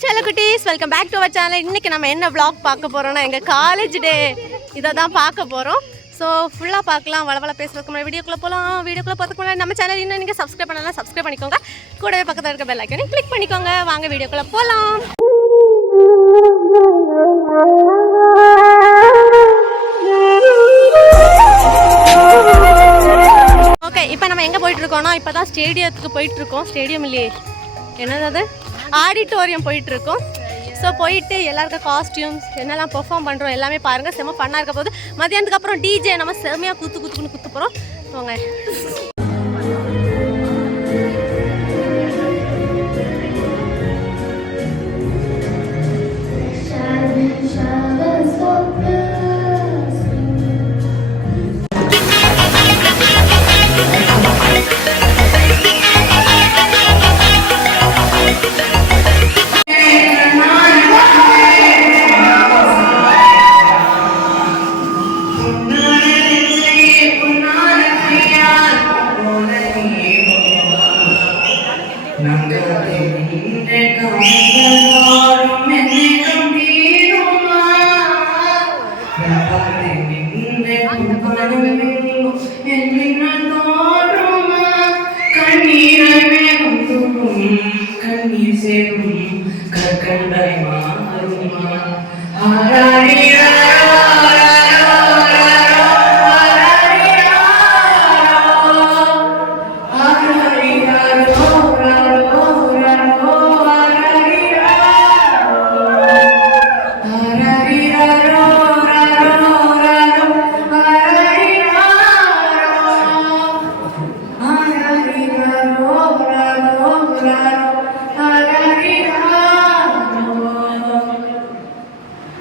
குட்டீஸ், welcome back to our channel. இன்றைக்கி நம்ம என்ன vlog பார்க்க போகிறோம்னா எங்கள் காலேஜ் டே இதை தான் பார்க்க போகிறோம். ஸோ ஃபுல்லாக பார்க்கலாம். வளவள பேசுறதுக்கு முன்னாடி வீடியோக்குள்ளே போகலாம். வீடியோக்குள்ளே பார்த்துக்கு முன்னாடி நம்ம சேனல் இன்னும் நீங்கள் சப்ஸ்கிரைப் பண்ணலாம், சப்ஸ்கிரைப் பண்ணிக்கோங்க. கூடவே பக்கத்தில் இருக்க பெல் ஐக்கானை கிளிக் பண்ணிக்கோங்க. வாங்க வீடியோக்குள்ளே போகலாம். ஓகே, இப்போ நம்ம எங்கே போயிட்டுருக்கோம்னா இப்போ தான் ஸ்டேடியத்துக்கு போயிட்டுருக்கோம். ஸ்டேடியம் இல்லையே, என்னது அது, ஆடிட்டோரியம் போயிட்டுருக்கோம். ஸோ போயிட்டு எல்லாருக்கும் காஸ்டியூம்ஸ் என்னெல்லாம் பெர்ஃபார்ம் பண்ணுறோம் எல்லாமே பாருங்கள். செம்ம ஃபன்னாக இருக்க போது. மதியானத்துக்கு அப்புறம் டிஜே நம்ம செம்மையாக குத்துன்னு குத்து போகிறோம். வாங்க.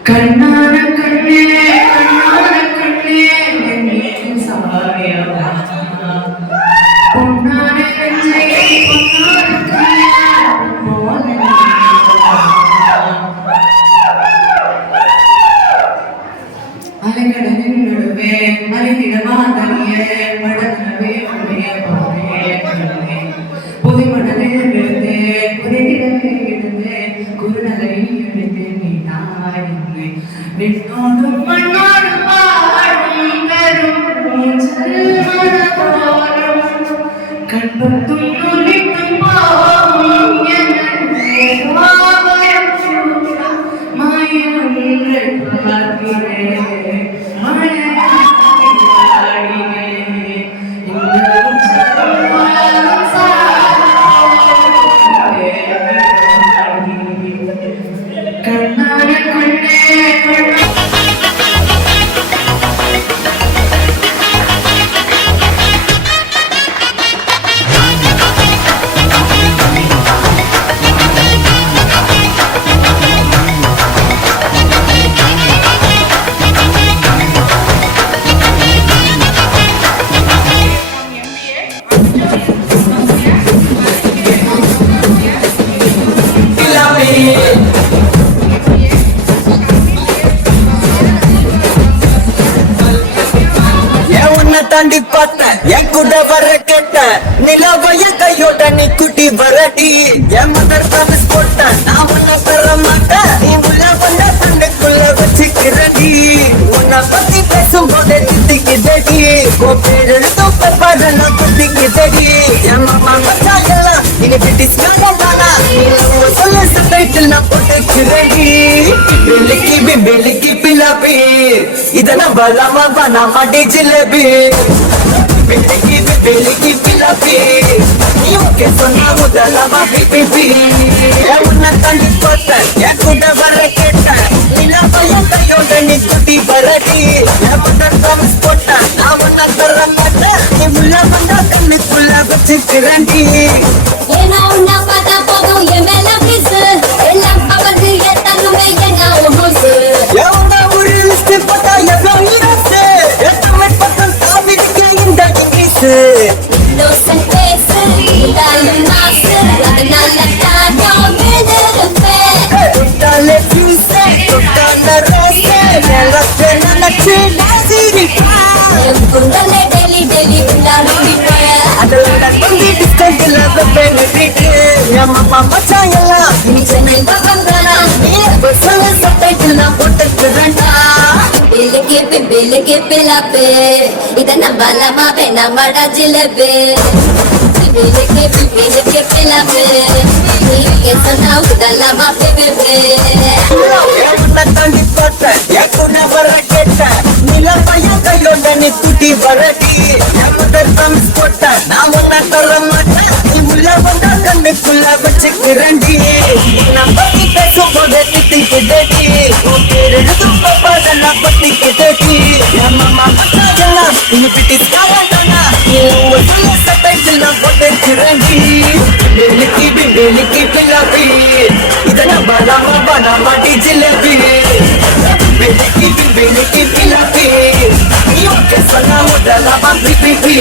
கண்ணான கண்ணே கண்ணான கண்ணே நெஞ்சின் சாவியவா பொன்னான நெஞ்சை பொன்னான கண்ணே போல அலைகடலின் நடுவே மலைதிடமா தனியே மடனவே உடைய பாவே கண்ணே புதி மணலே விழுந்தே புதிதிடவே எழுந்தே குருநகரில் எழுந்தே நீ தாயின்றே நின்னோடும் மண்ணோடும் பாடும் பெரும் செல்வனோடும் கண்பத்தும் நுழித்தும் போகும் என்னே வாவயம் சூடும் மாயனொன்றை பார்க்கிறேன் தாண்டி பார்த்தேன் என் கூட வர கேட்டேன் நிலவைய கையோட நீ குட்டி வரடி என் மதர் ப்ராமிஸ் போட்டேன் நான் உன்னை பெற மாட்டேன் நீ உள்ள வந்த தண்டைக்குள்ள வச்சுக்கிறடி உன்னை பத்தி பேசும் போதே திட்டிக்குதடி பேரெழுத்தும் பெப்பாடு நான் குத்திக்குதடி என் மாமா மச்சா எல்லாம் இனி பிரிட்டிஷ் தானா நீ சொல்ல சப்டைட்டில் நான் போட்டுக்கிறடி பிலிக்கி பிலாபி இதெல்லாம் பலாமா பனாமா டி ஜிலேபி பிலிக்கி பிலாபி நீ ஓகே சொன்னா முதலாமா பிபி உன்னை தண்ணி போட்டேன் என் கூட வர கேட்டேன் நிலவையும் கையோட நீ குட்டி வரடி என் மதர் ப்ராமிஸ் போட்டேன் நான் உன்னை தர மாட்டேன் நீ உள்ள வந்தா கண்ணுக்குள்ள வச்சுக்கிறேன்டி ஏன்னா உன்னை பார்த்தா போதும் என் மேல பிசு எல்லாம் அவருக்கு எத்தனுமே என்ன ஹோசு எவன ஒரு லிஸ்ட் போட்டா எவ்வளோ ஈரசு எத்தனை பக்கம் காவிரிக்கு இந்த இங்கிலீஷு லோசன் பேசு இதாலும் நாசு அதனால தாட்டம் விழுந்திருப்பேன் தொட்டாலே பீசு தொட்டால ரேசு நிலத்தை நினைச்சு நான் சிரிப்பேன் குண்டலே டெய்லி டெய்லி உண்டாலும் அதோட கொஞ்சம் டிஸ்கவுண்ட் இல்லாத பெனிஃபிட் பக்கம்தானா நீ பசங்க சட்டைக்கு நான் போட்டுக்கிறேன்டா பில்லுக்கு பிலாப்பு இத நம்பலாமா வேணாமாடா ஜிலேபி பில்லுக்கு பிலாப்பு நீங்க சொன்னா உடலாமா பிபிபி உன்னை தாண்டி பார்த்தேன் என் கூட வர கேட்டேன் நில பையன் கையோட நீ குட்டி வரடி என் முதல் மிஸ் போட்டேன் நான் உன்னை தர மாட்டேன் நீ உள்ள வந்தா கண்ணுக்குள்ள வச்சுக்கிறேன்டி நம்ம நீ பேசும்போது திட்டிக்கிட்டடி உன் பேர் எழுதும் பாப்பாதெல்லாம் பத்திக்கிட்டடி என் மாமா பத்தாதெல்லாம் நீ பிட்டிஸ்காரனா நீ ஒரு சில சட்டைகள் நான் போட்டுக்கிறேன்டி பில்லுக்கு பில்லாப்பி இதை நம்பலாமா பண்ணாமா ஜிலேபி பில்லுக்கு பில்லாப்பி நீ ஓகே சொன்னா உடலாமா பிபி